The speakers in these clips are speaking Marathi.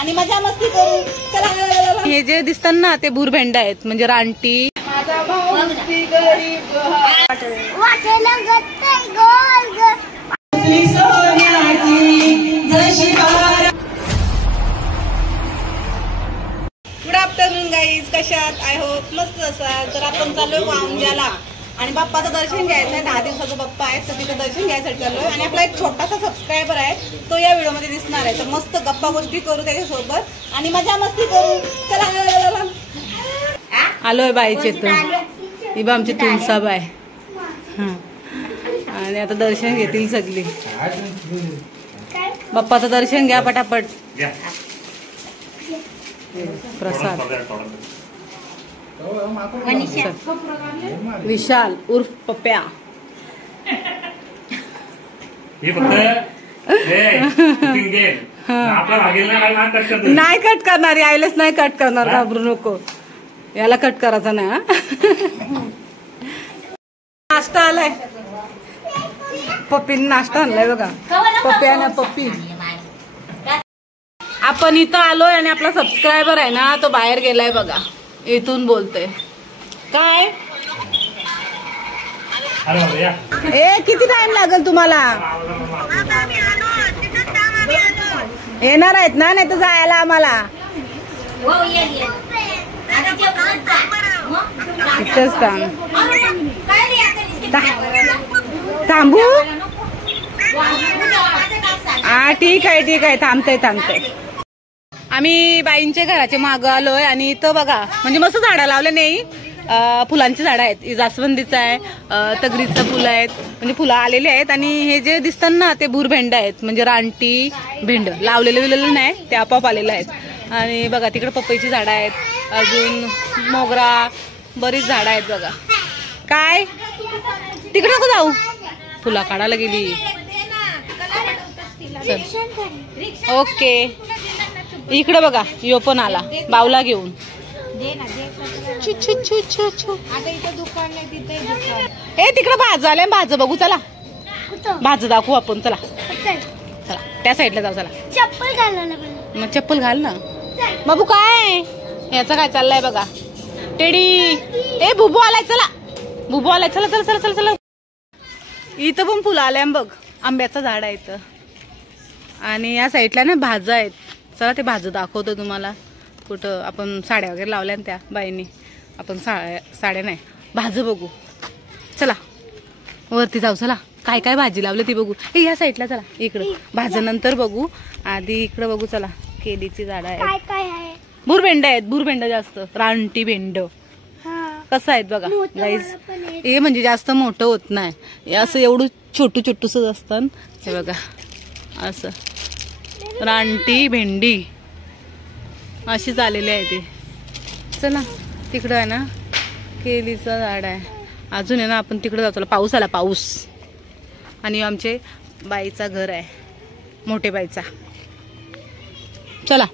आणि मजा मस्ती करू. चला. हे जे दिसतात ना ते भुरभेंडा आहेत, म्हणजे रानटी. माझा भाऊ गरीब गुड आफ्टरनून गाईज, कशात? आय होप मस्त असाल. तर आपण चाललोय वांग्याला आणि बाप्पाचं दर्शन घ्यायचं आहे. 10 दिवसाचा बाप्पा आहे, तर तिथं दर्शन घ्यायसाठी चाललोय. आणि आपला एक छोटासा सबस्क्रायबर आहे, तो या व्हिडिओमध्ये दिसणार आहे. तर मस्त गप्पा गोष्टी करू त्याच्यासोबत आणि मजा मस्ती करू. चला. आलोय बाईचे तर ही बा आमची तुळसाब आहे. आणि आता दर्शन घेतील सगळी. बाप्पाचं दर्शन घ्या पटापट. प्रसाद. विशाल उर्फ पप्प्या. नाही कट करणार, यायलाच नाही कट करणार, घाबरू नको. याला कट करायचा नाही. नाश्ता आलाय, पप्पीने नाश्ता आणलाय बघा. पप्प्या ना पप्पी. आपण इथं आलोय आणि आपला सबस्क्रायबर आहे ना तो बाहेर गेलाय बघा. इथून बोलतोय. काय किती टाइम लागेल तुम्हाला? येणार आहेत ना, नाही तर जायला आम्हाला. इथंच थांबू. हा ठीक आहे थांबते. आम्ही बाईंच्या घराच्या मागं आलोय आणि इथं बघा म्हणजे मस्त झाडं लावले. नाही फुलांची झाडं आहेत, जास्वंदीचं आहे, तगरीचं फुलं आहेत, म्हणजे फुलं आलेली आहेत. आणि हे जे दिसतात ना ते भुरभेंड आहेत, म्हणजे रानटी भेंड. लावलेलं नाही, ते आपोआप आलेलं आहेत. आणि बघा तिकडे पपईची झाडं आहेत, अजून मोगरा, बरीच झाडं आहेत बघा. काय तिकडे नको जाऊ, फुला काढायला गेली. ओके इकडे बघा, यो पण आला बावला घेऊन. हे तिकडे भाज आले, भाज बघू. चला भाज दाखवू आपण. चला त्या साईडला जाऊ. चला चप्पल घाल. मग चप्पल घाल ना बाबू. काय याचा काय चाललाय बघा. टेडी ए बुबू आलाय. चला बुबू आलाय. चला. इथं पण फुलं आल्या बघ. आंब्याचं झाड आहे इथं. आणि या साईडला ना भाज्या आहेत. चला ते भाज्या दाखवतो तुम्हाला. कुठं आपण साड्या वगैरे लावल्या त्या बाईंनी. आपण साड्या नाही, भाज्या बघू. चला वरती जाऊ. चला काय भाजी लावली ती बघू. या साईडला चला. इकडं भाज्या नंतर बघू, आधी इकडं बघू. चला केळीची झाडं आहेत, भुरभेंड आहेत. भुरभेंड जास्त, रानटी भेंड कसं आहेत बघा गाईज. हे म्हणजे जास्त मोठं होत नाही, असं एवढं छोटूस असतं. हे बघा असं रानटी भेंडी अशी झालेली आहे ती. चला तिकडं आहे ना केळीचं झाड आहे. अजून आहे ना आपण तिकडे जातो. पाऊस आला, पाऊस. आणि आमचे बाईचा घर आहे, मोठे बाईचा. चला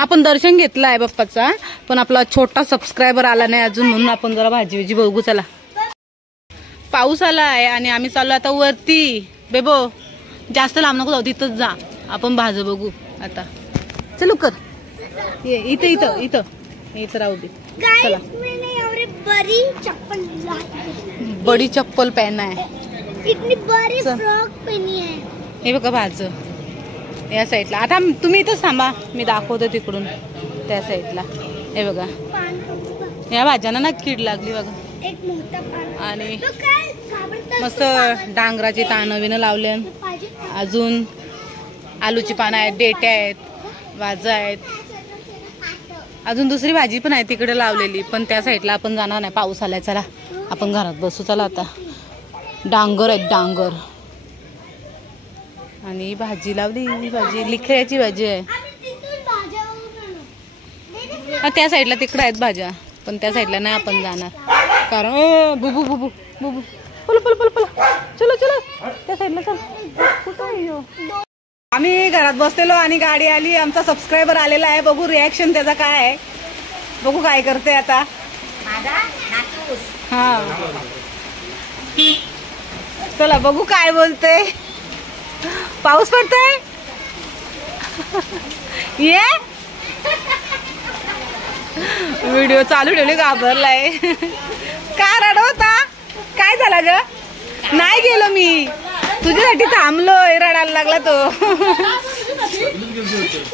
आपण दर्शन घेतलं आहे बाप्पाचा, पण आपला छोटा सबस्क्रायबर आला नाही अजून, म्हणून आपण जरा भाजी बघू. चला पाऊस आला आहे आणि आम्ही चाललो आता वरती. बेबो जास्त लांब नको जाऊ, तिथंच जा. आपण भाजी बघू आता. चलू कर. इथं राहू दे. चला बड़ी चप्पल पहना है. इतनी बड़ी फ्रॉक पहनी है. हे बघा भाजी या साईडला. आता तुम्ही इथंच थांबा, मी दाखवतो तिकडून त्या साईडला. हे बघा या भाज्यांना ना कीड लागली बघा. एक मोठा पान. आणि मस्त डांगराची तानं बिनं लावले. अजून आलूची पानं आहेत, डेट्या आहेत, भाज्या आहेत. अजून दुसरी भाजी पण आहे तिकडे लावलेली, पण त्या साईडला आपण जाणार नाही, पाऊस आलाय. चला आपण घरात बसू. चला आता डांगर आहेत, डांगर. आणि भाजी लावली, ही भाजी लिखऱ्याची भाजी आहे. त्या साईडला तिकडे आहेत भाज्या, पण त्या साईडला नाही आपण जाणार, कारण बुबू बुबू बुबू पल. चलो त्या साईडला चल. कुठं आम्ही घरात बसलेलो आणि गाडी आली. आमचा सबस्क्रायबर आलेला आहे, बघू रिॲक्शन त्याचा काय आहे. बघू काय करते आता. हा चला बघू काय बोलते. पाऊस पडतोय ये व्हिडिओ चालू ठेवले घाबरलाय का रडवता काय झालं ग नाही गेलो मी तुझ्यासाठी थांबलोय रडायला लागला तो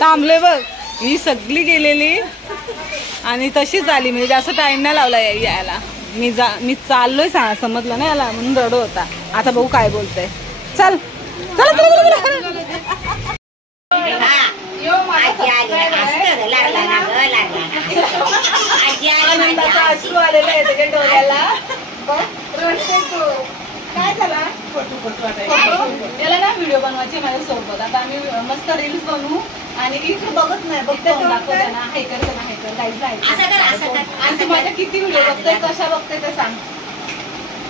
थांबलोय बघ ही सगळी गेलेली आणि तशीच आली म्हणजे जास्त टाइम नाही लावला यायला मी चाललोय समजलं ना याला म्हणून रडो होता आता बघू काय बोलतोय चल चला अश्रू आलेला आहे त्याच्या डोळ्याला काय झाला त्याला ना व्हिडिओ बनवायची माझ्या सोबत आता आम्ही मस्त रील्स बनवू आणि इकडे बघत नाही बघतो दाखवते ना हायकर आणि तू माझ्या किती व्हिडिओ बघतोय कशा बघतोय ते सांग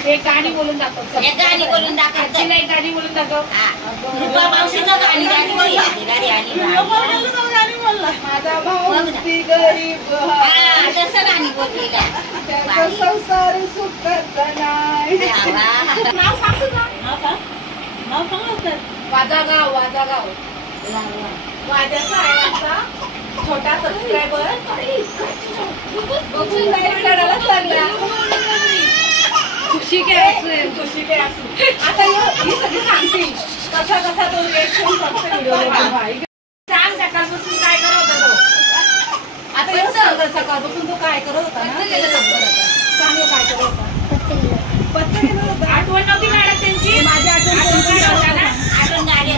एक गाणी बोलून दाखव गाणी बोलून दाखव गाणी बोलून दाखव माझा भाऊ गरीब संसार सुखाचा नाही वाजा गाव वाजाचा आहे आमचा छोटा सबस्क्रायबर बघून डायरेक्ट रडायला लागला खुशी के असू आता ही सगळी सांगते कसा तो रिएक्शन करतो व्हिडिओ सांग सकाळपासून काय करत होता तो आता सकाळपासून तो काय करत होता ना सांग काय करत होता पत्ते गेलो होता आठवण नव्हती मॅडम त्यांची माझी आठवण गाडी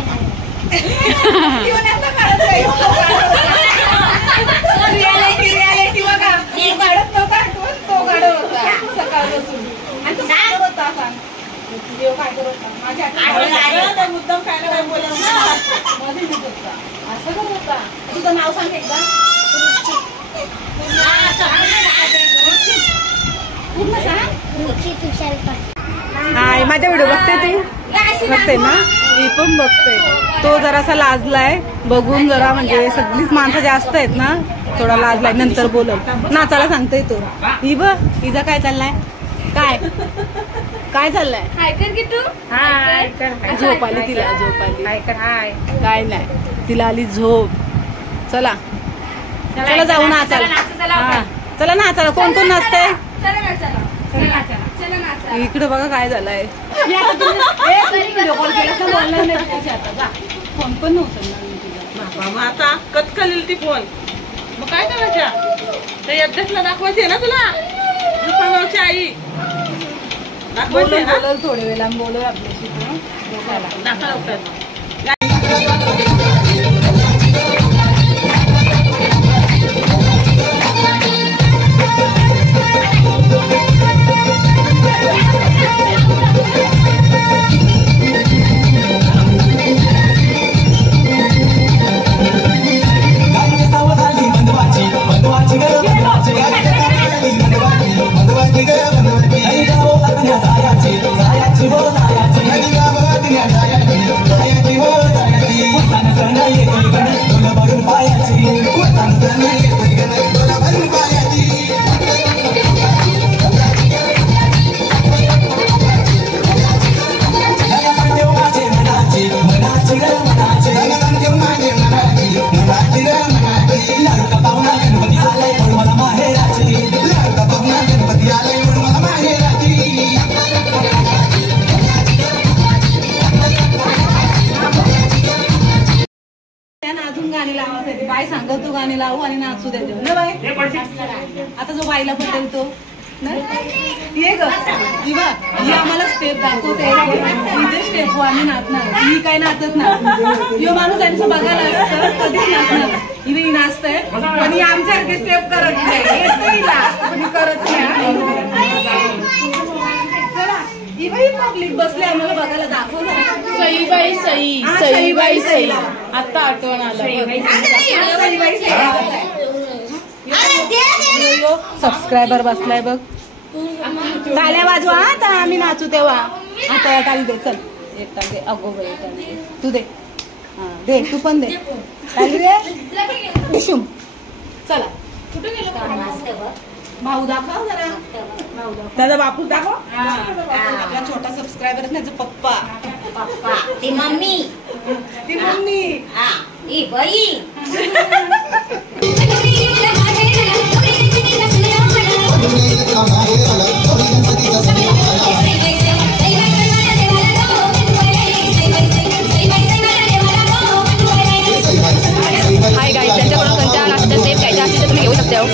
रियालिटी बघा गाडत नव्हता तो गाडत होता सकाळपासून आणि तो काय करत होता सांग देव काय करत होता माझ्या आठवण मुद्दाम काय ना काय बोलत मध्ये होता असं करत होता तुझं नाव सांग एकदा पूर्ण सांग हाय माझ्या व्हिडिओ बघते ती बघते ना मी पण बघते तो जरासा लाजलाय बघून जरा म्हणजे सगळीच माणसं जास्त आहेत ना थोडा लाजलाय नंतर बोलल नाचायला सांगतोय तो ही बघ तिचा काय चाललाय काय चाललंय झोप आली तिला काय नाही तिला आली झोप चला चला जाऊ नाचायला चला नाचायला कोण कोण नाचतंय इकडे बघा काय झालंय व्हिडिओ कॉल केला तर बोलणार नाही आता फोन पण नव्हतं मग आता कटकलेल ती फोन मग काय करायच्या त्या अध्यक्षला दाखवायचे ना तुला रुपाबाईची आई दाखवायचे ना थोड्या वेळा बोलू आपल्याशी दाखवा बाई सांगत तू गाणी लावू आणि नाचू देते ना बाई आता जो बाईला पटेल तो ये ग ही आम्हाला स्टेप दाखवते तिथे स्टेप आम्ही नाचणार ही काय नाचत नाही यो माणूस त्यांचं बघायला असतं कधीच नाचणार ही नाचतंय पण ही आमच्यासारखे स्टेप करत नाही करत नाही पब्लिक बसले आम्हाला बघायला दाखवलं सईबाई सई आता आठवण आलं सबस्क्रायबर बसलाय बघ टाळ्या वाजवा आता आम्ही नाचू तेव्हा आता टाळी दे चल एक टाळी दे अगो बाई तू दे हा दे तू पण दे टाळी दे चला कुठे गेलो भाऊ दाखव जरा त्याचा बापू दाखव आपला छोटा सबस्क्रायबर आहे त्याचा पप्पा पप्पा ती मम्मी हा ही बाई हाय गाईज, त्यांच्याकडून कोणत्या नाश्त्याचे टेप घ्यायचे असतील तर तुम्ही घेऊ शकता हो.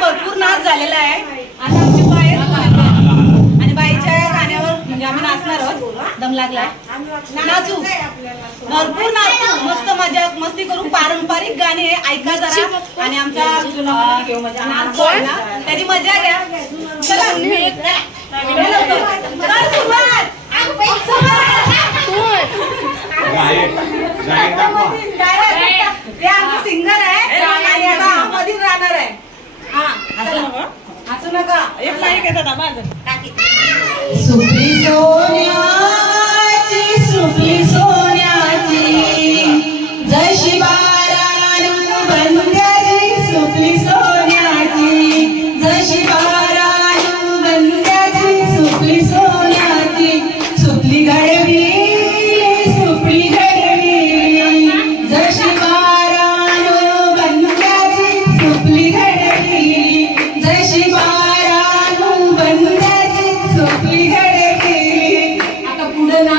भरपूर नाच झालेला आहे. आता आमची बाई आणि बाईच्या गाण्यावर म्हणजे आम्ही नाचणार आहोत. दम लागलाय, नाचू, भरपूर नाचू, मस्त मजा मस्ती करू. पारंपरिक गाणे ऐका जरा आणि आमचा नाच त्याची मजा घ्या. चला सिंगर आहे आणि आता मध्ये राहणार आहे. असू नका एक लाईक येतात माझं. सुपली सोन्याची, सुपली सोन्याची, जशी बारानु बंद्याची. सुपली सोन्याची, जशी बारानु बंद्याची. सुपली सोन्याची, सुपली गडवी, सुपली गडवी, जशी बारानु बंद्याची. सुपली गडवी, जशी बारानु बंद्याची. सुपली गडवी. आता पुढे ना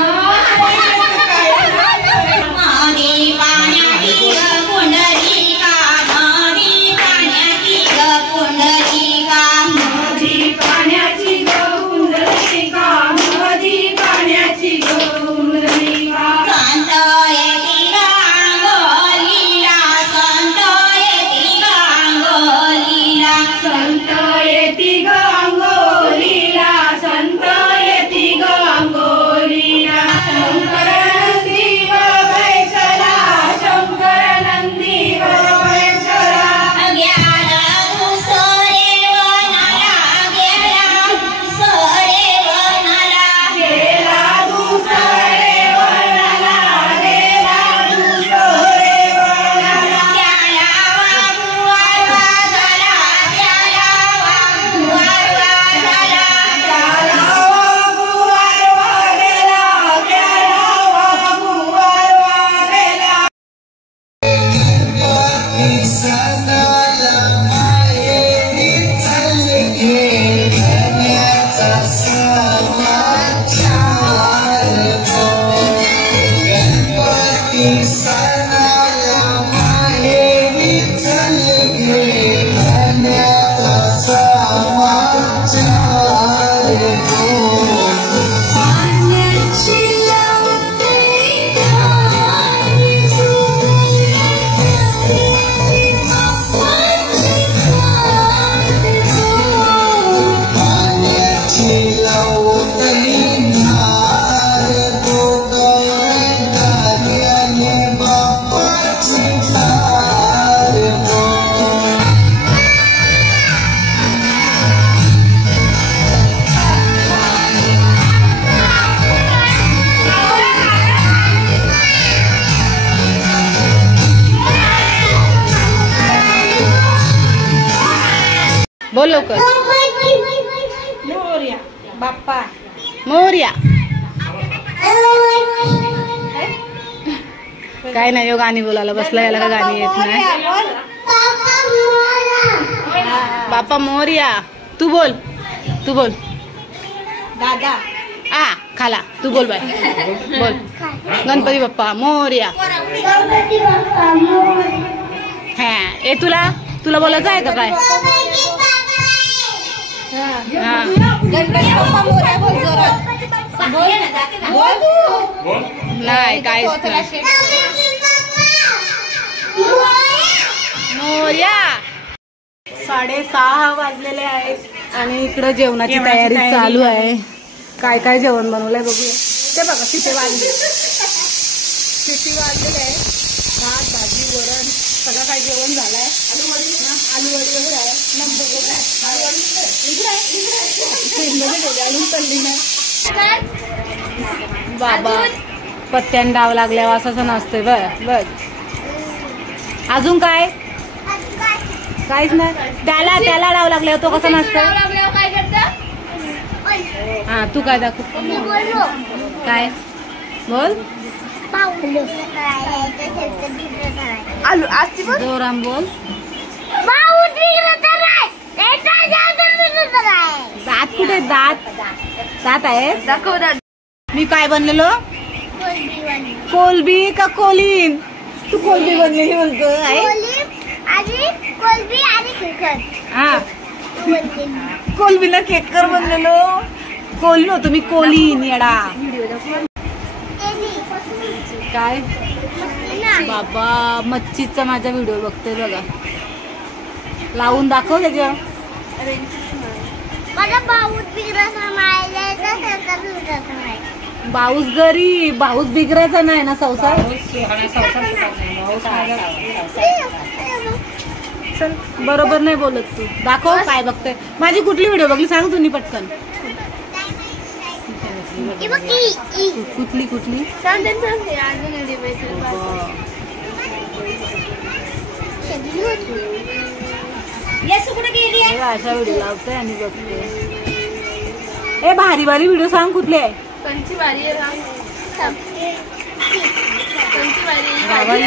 बोल लवकर. मोरया बाप्पा मोरया. काय नाही, गाणी बोलायला बसला, याला का गाणी येत नाही. बाप्पा मोरया. तू बोल दादा. खाला तू बोल बाय. बोल गणपती बाप्पा मोरया. हा ए तुला बोलायचं आहे का काय? गणपती बाप्पा मोरया बोल जोरात. नाही काहीच नाही. मोरया. 6:30 वाजलेले आहेत आणि इकडं जेवणाची तयारी चालू आहे. काय काय जेवण बनवलंय बघूया. ते बघा शिट्टी वाजलेले आहे. भात भाजी वरण सगळं काय जेवण झालंय. आलू वडी वगैरे आहे. अजून तल्ली नाही बाबा. पत्त्यान डाव लागल्यावर असं नसतंय. बघ अजून काय? काहीच नाही. त्याला डाव लागल्यावर तो कसा नसतो. हा तू काय दाखव. काय बोल. आलू आज जोराम बोल. दात कुठे? दात आहे. दाखव दात. मी काय बनलेलो? कोलबी का कोलीन? तू कोलबी बनलेली बोलतो आहे. हा कोलबीला केकर बनलेलो. कोली नव्हतो मी, कोलीन येडा. काय बाबा मच्छीचा माझा व्हिडिओ बघतोय बघा. लावून दाखव त्याच्या. बाऊस गरीब. बाऊस बिगरायचा नाही ना संसार. चल बरोबर नाही बोलत तू. दाखव काय बघतोय. माझी कुठली व्हिडिओ बघली सांग तुम्ही पटकन. कुठली अशा व्हिडिओ लावतोय आणि बघतोय. ए भारी व्हिडिओ सांग कुठली आहे. बाबा ही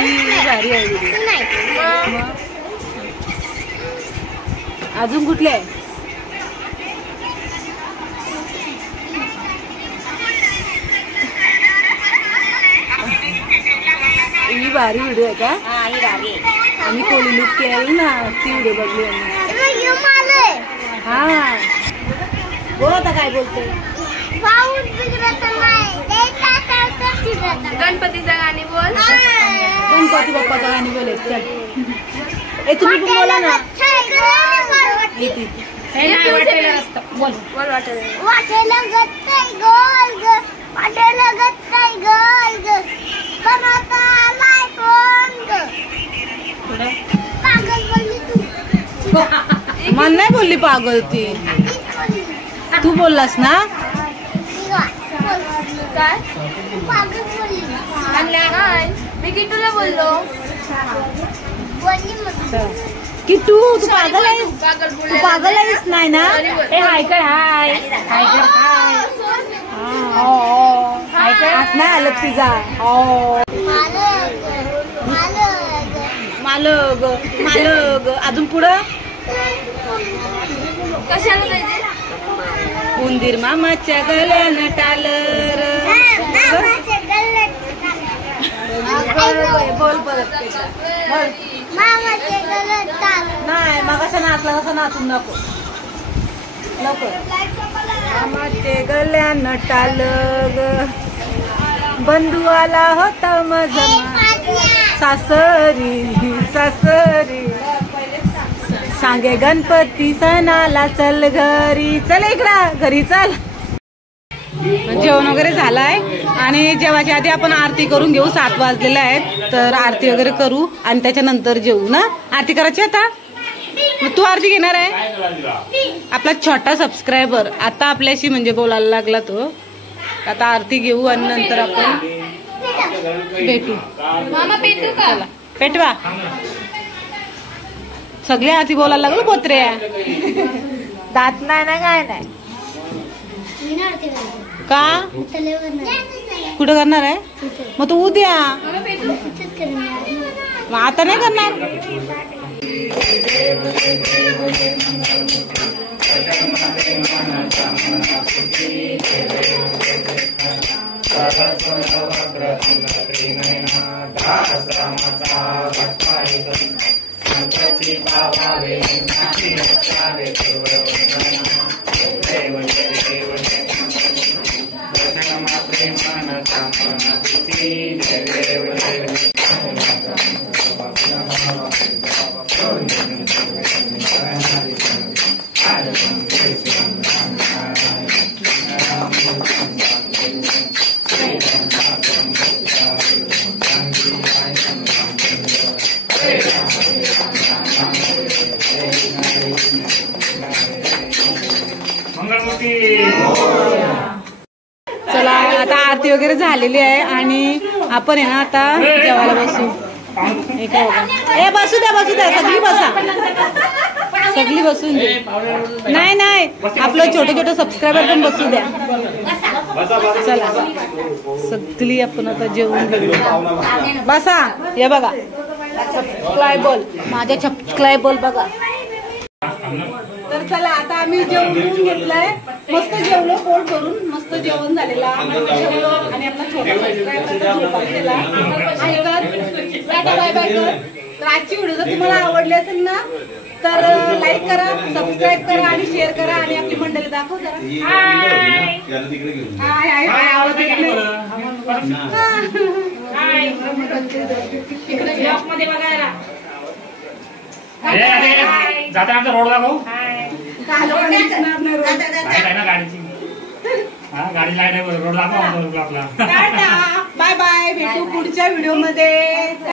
भारी आहे व्हिडिओ. अजून कुठले आहे? ही भारी व्हिडिओ आहे का? आम्ही कोली लुक केली ना ती व्हिडिओ बघली आम्ही. हा बोल आता काय बोलते. गणपतीचं गाणी बोल. गणपती बाप्पाचं गाणी बोल. चल ए तुम्ही पण बोला ना. बोल वाटेला गत्ताय गोल ग. वाटेला गत्ताय गोल ग. बनवता आलाय कोण ग. पागल बोलली तू. मन नाही बोलली पागल ती. तू बोललास ना. काय पागल बोलली. मी किटूला बोललो. किटू तू पागल आहेस. तू पागल आहेस नाही ना. ए हाय कर. हाय नाही आलं तिचा. मालग अजून पुढं. कशाला जायचे. उंदीर मामाच्या गळ्यानं टालर. बोल परत बोल. नाही मग कसं नाचला कसं नाचून नको. मामाचे गळ्यानं टालग. बंधू आला होता माझा सासरी सांगे गणपती सणाला चल घरी. चल इकडं घरी चल. जेवण वगैरे झालंय आणि जेवायच्या आधी आपण आरती करून घेऊ. 7 वाजलेले आहेत तर आरती वगैरे करू आणि त्याच्यानंतर जेवू ना. आरती करायची आता. तू आरती घेणार आहे. आपला छोटा सबस्क्रायबर आता आपल्याशी म्हणजे बोलायला लागला तो. आता आरती घेऊ आणि नंतर आपण भेटू. मामा पेटू का. पेटवा. सगळे आरती बोलायला लागलो पोत्र्या. दात नाही ना काय नाही का. कुठं करणार आहे? मग तू उद्या. मग आता नाही करणार? चला आता आरती वगैरे झालेली आहे आणि आपण आहे ना आता जेवायला बसू. ए बसू द्या सगळी बसा, सगळी बसून दे. नाही आपलं छोटे छोटे सबस्क्रायबर पण बसू द्या. चला सगळी आपण आता जेवून घेऊ. बसा. हे बघा सबस्क्रायबर, माझ्या सबस्क्रायबर बघा. तर चला आता आम्ही जेवण घेतलंय, मस्त जेवलो, पोट भरून मस्त जेवण झालेलं आणि आपला छोटा सबस्क्रायबर केला. बाय बाय कर. तर आजची व्हिडिओ जर तुम्हाला आवडली असेल ना तर लाईक करा, सबस्क्राईब करा आणि शेअर करा आणि आपली मंडळी दाखव जरा. जाताना रोड दाखव. गाडी लाईट आहे, रोड दाखव आपला. बाय बाय, भेटू पुढच्या व्हिडिओ मध्ये.